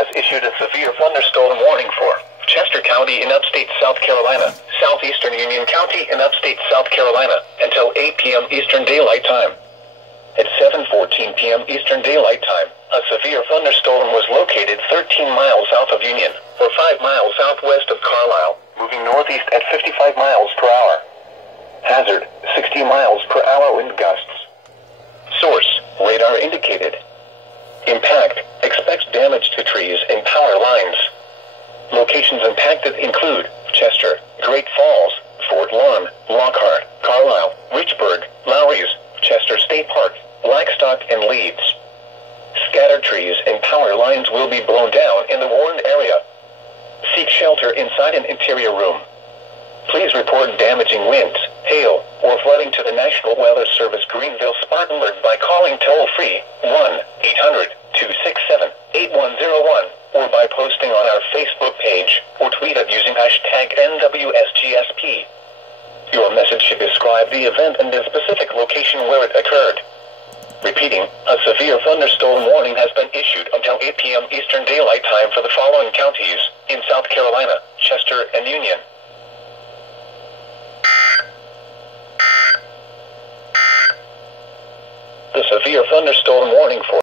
has issued a severe thunderstorm warning for Chester County in upstate South Carolina, southeastern Union County in upstate South Carolina, until 8 p.m. Eastern Daylight Time. At 7:14 p.m. Eastern Daylight Time, a severe thunderstorm was located 13 miles south of Union, or 5 miles southwest of Carlisle, moving northeast at 55 miles per hour. Hazard, 60 miles per hour wind gusts. Source, radar indicated. Impact, expects damage to trees and power lines. Locations impacted include Chester, Great Falls, Fort Lawn, Lockhart, Carlisle, Richburg, Lowry's, Chester State Park, Blackstock, and Leeds. Scattered trees and power lines will be blown down in the warned area. Seek shelter inside an interior room. Please report damaging winds, hail, or flooding to the National Weather Service Greenville Spartanburg by calling toll-free 1-800-267-8101 or by posting on our Facebook page or tweet it using hashtag NWSGSP. Your message should describe the event and the specific location where it occurred. Repeating, a severe thunderstorm warning has been issued until 8 p.m. Eastern Daylight Time for the following counties in South Carolina, Chester, and Union. The severe thunderstorm warning for